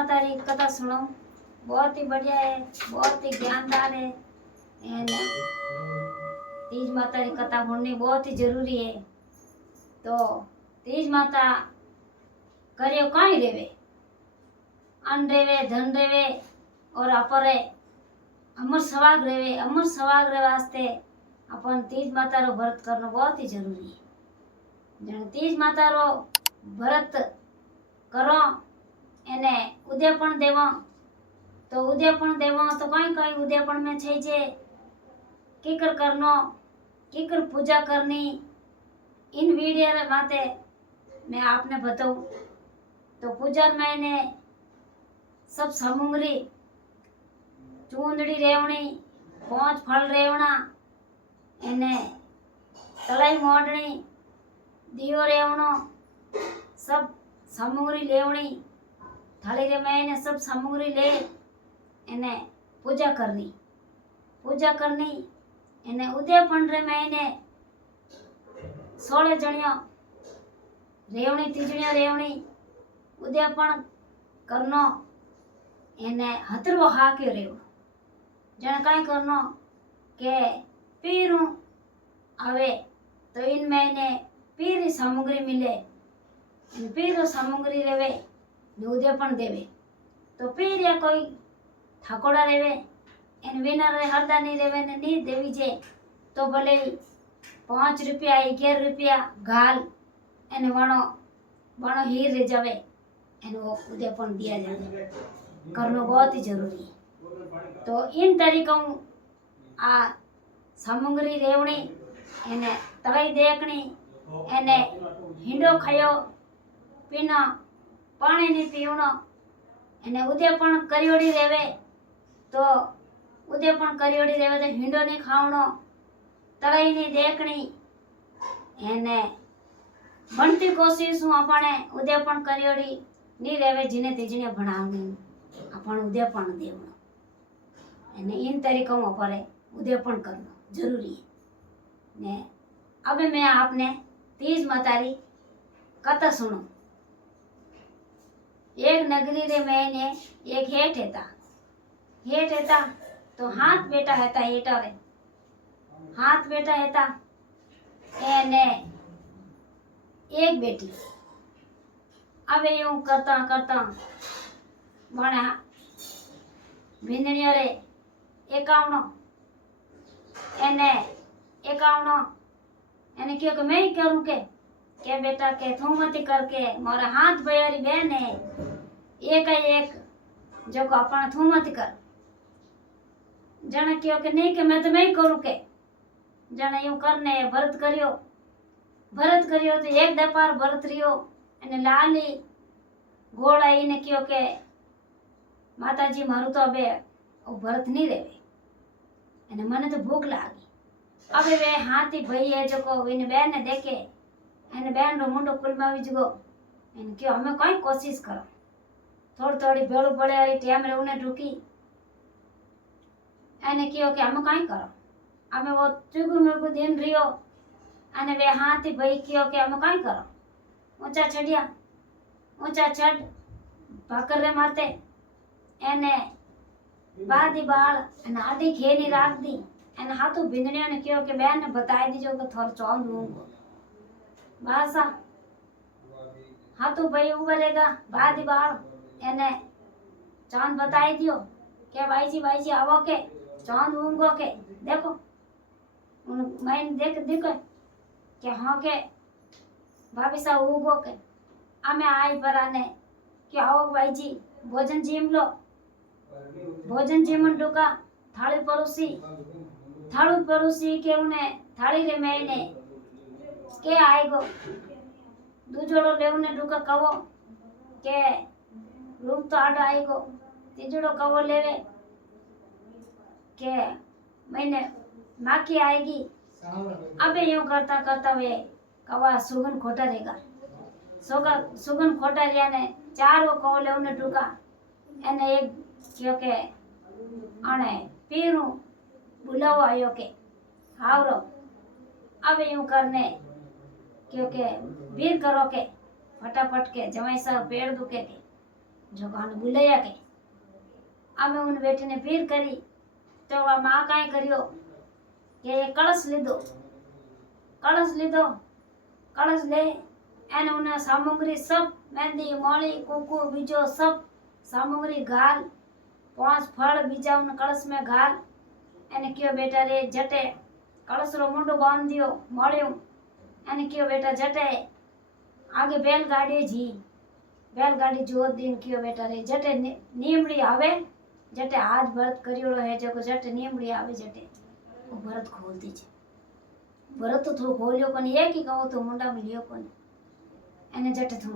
माता री कथा सुनो, बहुत ही बढ़िया है, बहुत ही ज्ञानदार है। तीज माता री कथा सुननी बहुत ही जरूरी है। तो तीज माता करियो कहीं रेवे, अन्न रेवे, धन रेवे और अपरे अमर सवाग रेवे। अमर सवाग रे वास्ते अपन तीज माता रो व्रत करना बहुत ही जरूरी है। जन तीज माता रो व्रत करो एने उद्यापन देवा, तो उद्यापन देवा तो कहीं कहीं उद्यापन में छे जे कीकर करनो, कीकर पूजा करनी, इन वीडियो रे माते मैं आपने बताऊं। तो पूजा में ने सब सामग्री चूंदड़ी रेवणी, 5 फल रेवणा, एने तलाई मोडनी, दियो रेवणो, सब सामग्री लेवणी। थाली रे मैंने सब सामग्री ले एने पूजा करनी, पूजा करनी। एने उद्यापन रे मैंने 16 जणियों रेवणी, तीजणियों रेवणी उद्यापन करनो। एने हतरवो हाक्यो रेवो। जण काई करनो के पीरू आवे तो इन महीने पीरी सामग्री मिले, पीरो सामग्री रेवे ने उद्यापन देवे। तो पीर या कोई ठाकोड़ा रेवे एन विनर रे हरदा नहीं रेवे ने नहीं देवी जे तो भले 5 रुपया 11 रुपया घाल एने वणो वणो हीर रे जावे एने वो उद्यापन दिया जाए, करनो बहुत ही जरूरी है। तो इन तरीकों आ सामग्री रेवणी एने तलाई देखनी, एने हिंडो खायो पीनो, पानी नहीं पीवनो, एने उद्यापन करियोड़ी रेवे तो उद्यापन करियोड़ी रेवे तो हिंडो नहीं खावनो, तलाई नहीं देखनी। एने बनती कोशिश हूँ अपने उद्यापन करियोड़ी नहीं रेवे जिने तीजने भणावनी अपन उद्यापन देवनो। एने इन तरीकों अपने उद्यापन करनो जरूरी है। ने अब मैं आपने तीज मातारी कथा सुनो। एक नगरी रे मैंने एक हेठ हेता तो हाथ बेटा हेता हेटा रे हाथ बेटा हेता एने एक बेटी। अब यूं करता करता बना भिंदनियों रे एकावनो एने एकावनो एने क्यों कि मैं ही करूं के बेटा के थू मती करके मोरा हाथ भयारी बहन है एक जो को अपन थू मत कर। जने क्यों कि नहीं कि मैं तो मैं ही करूं के जने यूं करने व्रत करियो तो एक दपार व्रत रियो एने लाली गोड़ा इन क्यों के माताजी मारू तो अबे व्रत नहीं रेवे एने मने तो भूख लागी। अबे वे हाथी भाई है जो को इन बहन ने देखे एने बहन रो मुंडो कुल में आवी जगो एने क्यों हमें कोई कोशिश करो थोड़ी भेड़ू पड़े वाली टाइम रे उन्हें ढुकी एने क्यों कि हमें काई करो हमें वो चुगु मुगु दिन रियो एने वे हाथी भाई क्यों कि हमें काई करो ऊंचा चढ़िया ऊंचा चढ़ भाकर रे माते एने बादी बाल एने आधी खेनी राख दी एने हाथू भिंदनिया ने क्यों कि बहन ने बताई दीजो कि थोड़ चौंद दूंगो बासा हाथू भाई उबरेगा बादी बाल एने चांद बताई दियो के भाई जी आवो के चांद ऊंगो के देखो उन मैंने देखो के हाँ के भाभी सा उगो के हमें आई बराने कि आओ भाई जी भोजन जीम लो भोजन जीमन डुका थाली परोसी के उन्हें थाली रे मैंने के आएगो दूजोड़ो लेवने डुका कवो के रूम तो आडो आएगो तीजड़ो कवो लेवे के मैंने माकी आएगी। अबे यूं करता करता वे कवा सुगन खोटा रहेगा सुगन खोटा रिया ने 4 वो कवो लेवने डुका एने एक क्योंकि आने पीरू बुलाओ आयो के हावरो। अब यूं करने क्योंकि वीर करो के फटाफट के जमाई साहब पेड़ दुखे के जो कान बुलाया के आमे उन बेटी ने फिर करी तो वा मां काई करियो के कलश लीधो कलश ले एने उन सामग्री सब मेहंदी मोली कुकू बीजो सब सामग्री घाल 5 फल बीजा उन कलश में घाल एने क्यों बेटा रे जटे कलश रो मुंडो बांध दियो मोळ्यो एने क्यों बेटा जटे आगे बैलगाड़ी जो दिन क्यों बेटा रे जटे नीमड़ी आवे जटे आज व्रत करियोड़ो है जो जटे नीमड़ी आवे जटे वो व्रत खोल दीजे व्रत तो खोलियो कोन एक ही कहो तो मुंडा में लियो कोन एने जटे थू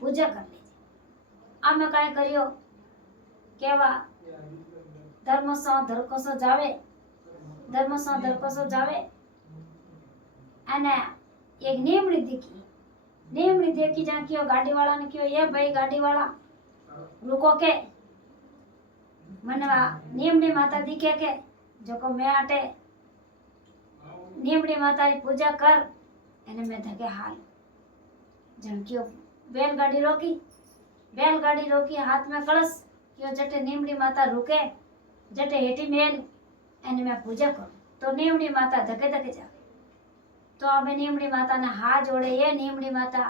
पूजा कर लीजे आमे काई करियो केवा धर्मसो धरकोसो जावे अने एक नीमड़ी देखी जहाँ क्यों गाड़ी वाला ने क्यों ये भाई गाड़ी वाला रुको के मनवा नीमड़ी माता दिखे के जो को मैं आटे नीमड़ी माता की पूजा कर एने मैं धके हाल जन क्यों बैलगाड़ी रोकी हाथ में कलश क्यों जटे नीमड़ी माता रुके जटे हेटी मेल एने मैं पूजा करूं तो नीमड़ी माता धके जावे तो अबे नीमड़ी माता ने हाथ जोड़े ये नीमड़ी माता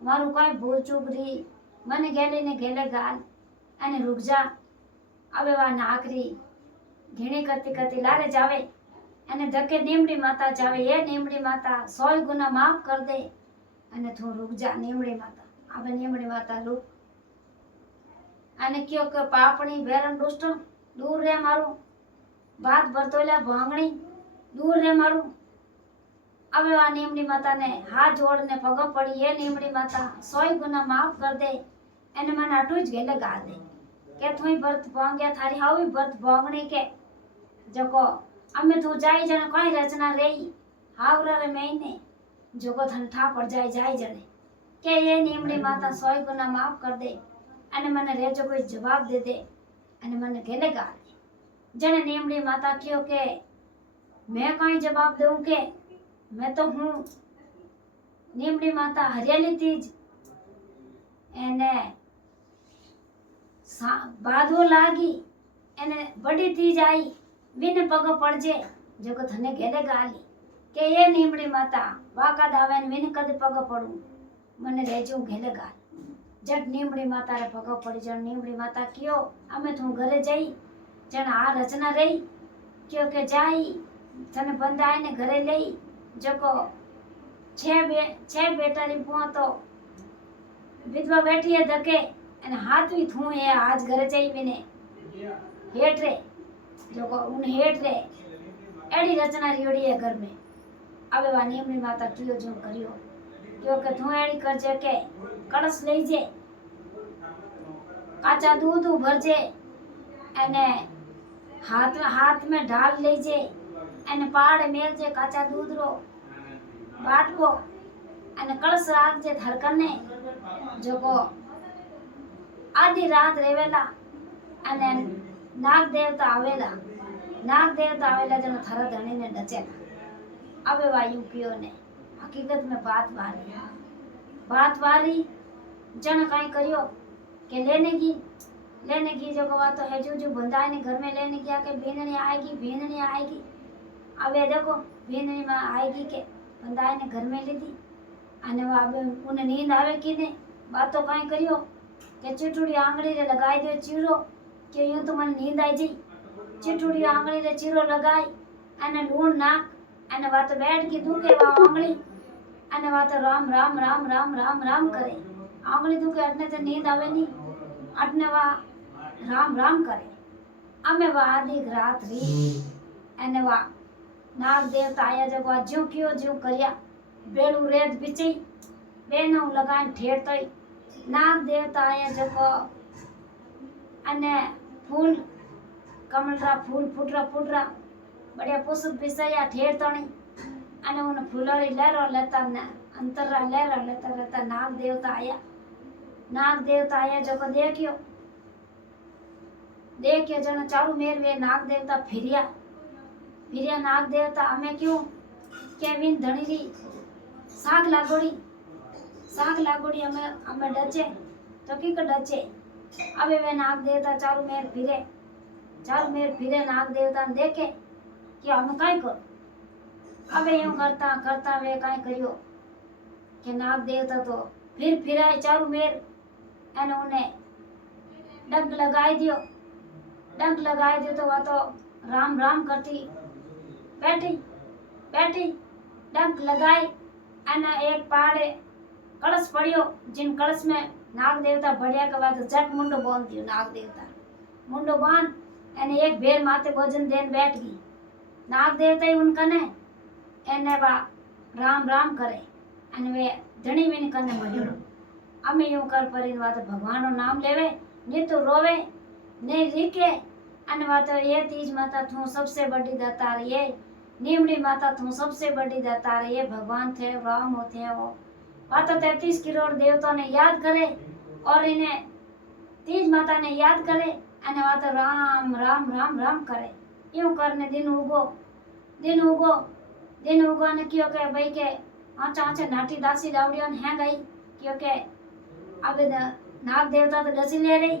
मारू कोई भूल चूक री मन गेले ने गेले गाल अने रुक जा अबे वा नाकरी घीणी करती लारे जावे अने धके नीमड़ी माता जावे ये नीमड़ी माता 100 गुना माफ कर दे अने तू रुक जा नीमड़ी माता अबे नीमड़ी माता रुक अने क्यों के पापणी बेरन दुष्ट दूर रे मारू बात बरतोला भांगणी दूर रे मारू अब वा नीमड़ी माता ने हाथ जोड़ने पग पड़ी ये नीमड़ी माता 100 गुना माफ कर दे एने मन अटूज गेले गाल दे के थोई व्रत भांग्या थारी हावी व्रत भांगणी के जको अमे तू जाई जने कोई रचना रही हावरा रे महीने जको थन ठा पड़ जाई जने के ये नीमड़ी माता 100 गुना माफ कर दे अने मन रे जो कोई जवाब दे दे अने मन गेले गाल दे जने नीमड़ी माता क्यों के मैं कहीं जवाब दूं के मैं तो हूँ नीमड़ी माता हरियाली तीज एने बादो लागी एने बड़ी तीज आई विन पग पड़जे जो को थने गेले गाली के ये नीमड़ी माता वाका दावे विन कद पग पड़ू मने रेजू गेले गाल जट नीमड़ी माता रे पग पड़ी जण नीमड़ी माता क्यों अमे तू घरे जाई जण आ रचना रही क्यों के जाई थने बंदाई ने घरे लई जको छह बेटा री पुआ तो विधवा बैठी है धके अने हाथ भी थू है आज घरे चाहिए विने हेठ रे जको उन हेठ रे एडी रचना रियोड़ी है घर में अबे वा नीमड़ी माता कियो जो करियो क्यों के थू एडी कर जे के कलश लई जे काचा दूध भरजे अने हाथ में ढाल लई जे अने पहाड़ मेल जे काचा दूध रो बाटको अने कलश राख जे धरकने जोको आधी रात रेवेला अने नाग देवता आवेला जनो थरा धणी ने डचेला अबे वायु पियो ने हकीकत में बात वारी जन काई करियो के लेने की जो कवा तो है जो बंदाई ने घर में लेने गया के भीननी आएगी अब ये देखो भीननी में आएगी के बंदाई ने घर में ली थी अने वो अब उन्हें नींद आवे कि ने बात तो काई करियो के चिटुड़ी आंगली रे लगाई दियो चीरो के यूं तो मन नींद आई जी चिटुड़ी आंगली रे चीरो लगाई अने लूण नाक अने बात बैठ की दुखे वा आंगली अने बात राम राम राम राम राम राम करे आंगली दुखे अटने ते नींद आवे नी अटने वा राम राम करे अमे वा आधी रात री अने वा नाग देवता आया जब वा ज्यों करिया बेड़ू रेत बिचई बेनो लगान ठेरतई नाग देवता आया जब अने फूल कमलरा फूल फुटरा बढ़िया पुष्प बिसया ठेरतणी अने उन फूलरी लहरो लेता ने अंतरा लहरो लेता नाग देवता आया जब देखियो जन चारू मेर वे नाग देवता फिरिया नाग देवता हमें क्यों केविन धणीरी साग लागोड़ी हमें डचे तो की डचे अबे वे नाग देवता चारू मेर फिरे नाग देवता ने देखे कि हम काई करो। अबे यूं करता करता वे काई करियो कि नाग देवता तो फिर फिराए चारू मेर एने उन्हें डंक लगाई दियो तो वह तो राम राम करती बैठी बैठी डंक लगाई अने एक पहाड़े कलश पड़ियो जिन कलश में नाग देवता बढ़िया के बाद झट मुंडो बांध दियो। नाग देवता मुंडो बांध एने एक बेर माथे भोजन देन बैठ गई। नाग देवता ही उनकने एने बा राम राम करे अने वे धणी विन कने मड्यो। अमे यूं कर परिन वा तो भगवान नो नाम लेवे ने तो रोवे ने रीके अने वा तो ये तीज माता तू सबसे बड़ी दातार ये नीमड़ी माता तू सबसे बड़ी दातार ये भगवान थे राम होते हैं वो वा तो 33 करोड़ देवताओं ने याद करे और इन्हें तीज माता ने याद करे अने वा तो राम राम राम राम करे। यूं करने दिन उगो ने क्यों के भाई के आचा आचा नाटी दासी लावड़ियों ने हैं गई क्योंकि अब नाग देवता तो डसी ले रही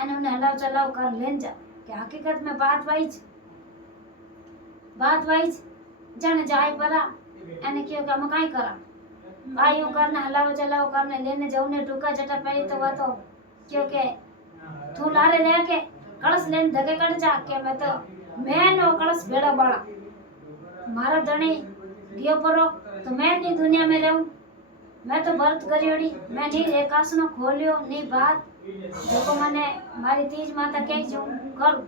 अने उन्हें हलाव चलाव कर लेन जा कि हकीकत में बात वाइज जन जाए परा एने क्यों के हम काई करा भाइयों करने हलाव चलाव करने लेने जाऊने टूका जटा पहली तो वो तो क्योंकि तू लारे लेके कलश लेने धके कट जा के मैं नो कलश भेड़ा बाड़ा मारा धनी गियो परो तो मैं नहीं दुनिया में रहूं मैं तो व्रत करियोड़ी मैं नहीं रेकासनो खोलियो नहीं बात देखो मैंने मारी तीज माता कह जो करू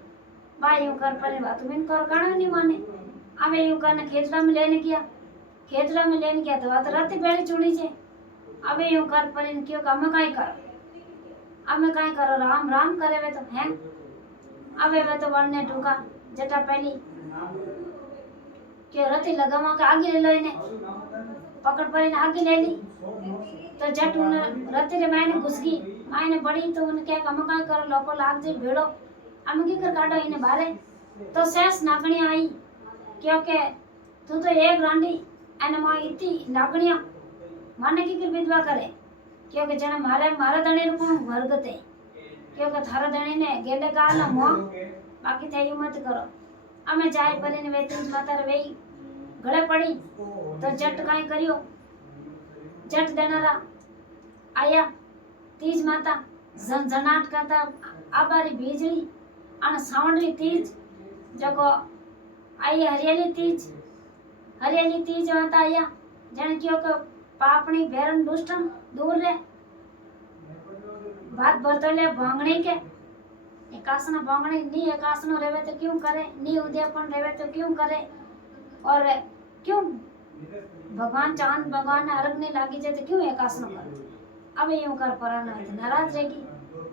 बाई यूं कर परे बात मैंने कर काना नहीं माने हमें यूं करने खेतरा में लेने किया तो बात रात बेड़ी चुनी छे। अबे यूं कर परे क्यों हम काई करो राम राम करे वे तो हैं अबे वे तो वरने टूका जटा पहली क्यों रति लगावा के आगे ले लो इन्हें पकड़ पर आगे ले ली तो जट उन रति रे मायने घुस गई मायने बड़ी तो उन्हें क्या कम काय करो लोको लाग जे भेड़ो हम की कर काटो इन्हें बारे तो शेष नागणी आई क्योंकि तू तो एक रांडी एने मां इतनी नागणिया माने की कर विधवा करे क्योंकि जने मारा धणी रो कोण वर्गते क्योंकि थारा धणी ने गेले काल मो बाकी थे मत करो हमें जाय परीने वे तीज माता रे वेई गळे पड़ी तो जट काई करियो जट देनारा आया तीज माता झनझनाट करता आबारी बीजली अने सावंडली तीज जको आई हरियाली तीज माता आया जन क्यों के पापणी भेरन दुष्टन दूर रे बात बरतले भांगणी के एकासना भांगणी नी एकासनो रेवे तो क्यों करे नी उद्यापन रेवे तो क्यों करे और क्यों भगवान चांद भगवान अर्घ नहीं लागी जाए तो क्यों एकासनो करे। अब यूं कर पराना नाराज रहेगी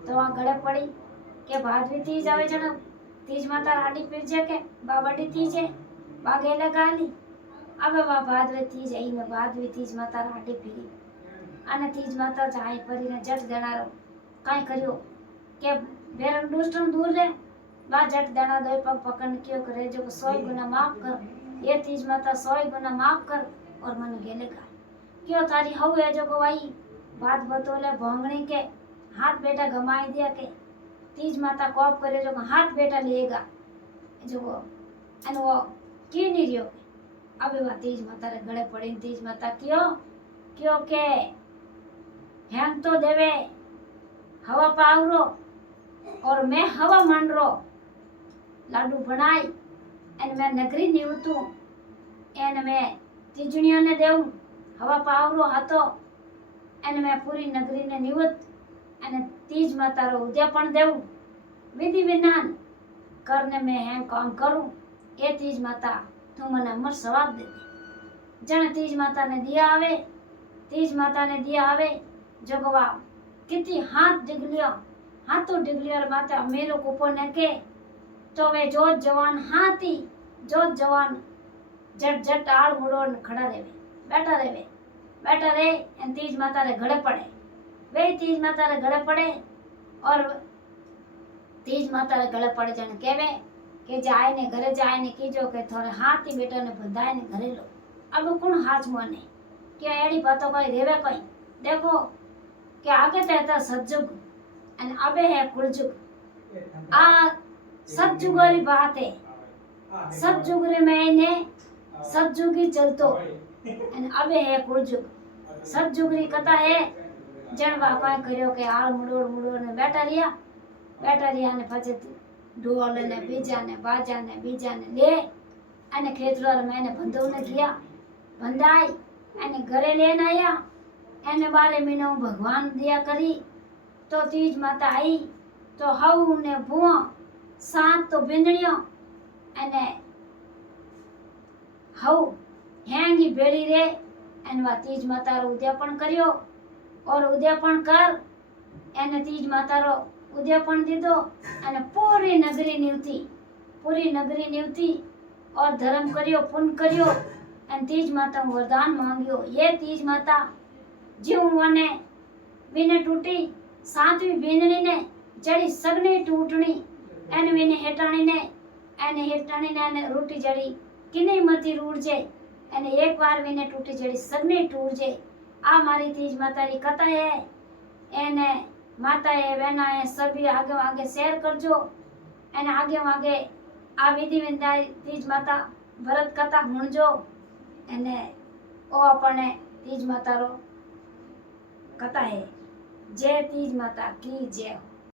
तो वहां गड़े पड़ी के भादवी तीज आवे जन तीज माता राडी फिर जे के बाबड़ी तीज है बागेले गाली अब वा भादवी तीज आई में भादवी तीज माता राडी फिरी अने तीज माता जाय परीने जट देनारो काई कर्यो के बेरन दुष्टन दूर रे बा जट देना दो पग पकड़ क्यों करे जो 100 गुना माफ कर ये तीज माता 100 गुना माफ कर और मन गेले का क्यों तारी हव है जो गवाई बात बतोले भोंगणी के हाथ बेटा गमाई दिया के तीज माता कोप करे जो हाथ बेटा लेगा जो अन वो की नहीं रियो अब वा तीज माता रे गले पड़ी तीज माता क्यों के हैंग तो देवे हवा पावरो और मैं हवा मंडरो लाडू बनाई एन मैं नगरी निवतू एन मैं तीजणियों ने देऊ हवा पावरो हाथो एन मैं पूरी नगरी ने निवत एन तीज माता रो उद्यापन देऊ विधि विधान करने में है काम करूं ये तीज माता तू मने अमर सवाब दे जन तीज माता ने दिया आवे जगवा कितनी हाथों डिगलियो और माता मेलो कुपो ने के तो वे जोत जवान जट जट आड़ मुड़ो खड़ा रेवे बैठा रे एन तीज माता रे घड़े पड़े वे तीज माता रे घड़े पड़े और तीज माता रे घड़े पड़े जन केवे के जाए ने घरे जाए ने कीजो के थोड़े हाथी बेटा ने बधाए ने घरे लो अब कौन हाथ माने क्या एड़ी बातों कोई रेवे कोई देखो के आगे तहता सतजुग અને અબે હે કુળજુગ। આ सतयुग वाली बात है। सतयुग में इन्हें सतयुग ही चलतो અને अबे है कलयुग। सतयुग री कथा है जण बापा कर्यो के आल मुड़ोड़ मुड़ोड़ ने बैठा रिया ने पछे ढोल ने बीजा ने बाजा ने बीजा ने ले અને ખેતર મેને બંધોને ગયા બંધાઈ અને ઘરે લઈને આયા એને 12 મહિના ભગવાન દયા કરી તો તીજ માતા आई તો હાઉ ને ભુવા સાત તો બિંદણીઓ અને હાઉ હેંગી ભેળી રે અને વા તીજ માતારો ઉદ્યાપન કર્યો और ઉદ્યાપન કર એને તીજ માતારો ઉદ્યાપન દીધો અને પૂરી નગરી નીવતી और धर्म करियो पुण्य करियो અને तीज माता वरदान मांगियो। ये तीज माता जीव वने बिने टूटी सातवी बीनणी ने जड़ी सगने टूटणी एन विने हेटाणी ने रोटी जड़ी किने मती रूड़ जे एने एक बार विने टूटी जड़ी सगने टूट जे। आ मारी तीज माता री कथा है। एने माता है बहना है सभी आगे शेयर करजो एने आगे आ विधि विधाई तीज माता भरत कथा हुणजो एने ओ अपने तीज माता रो कथा है। जय तीज माता की जय।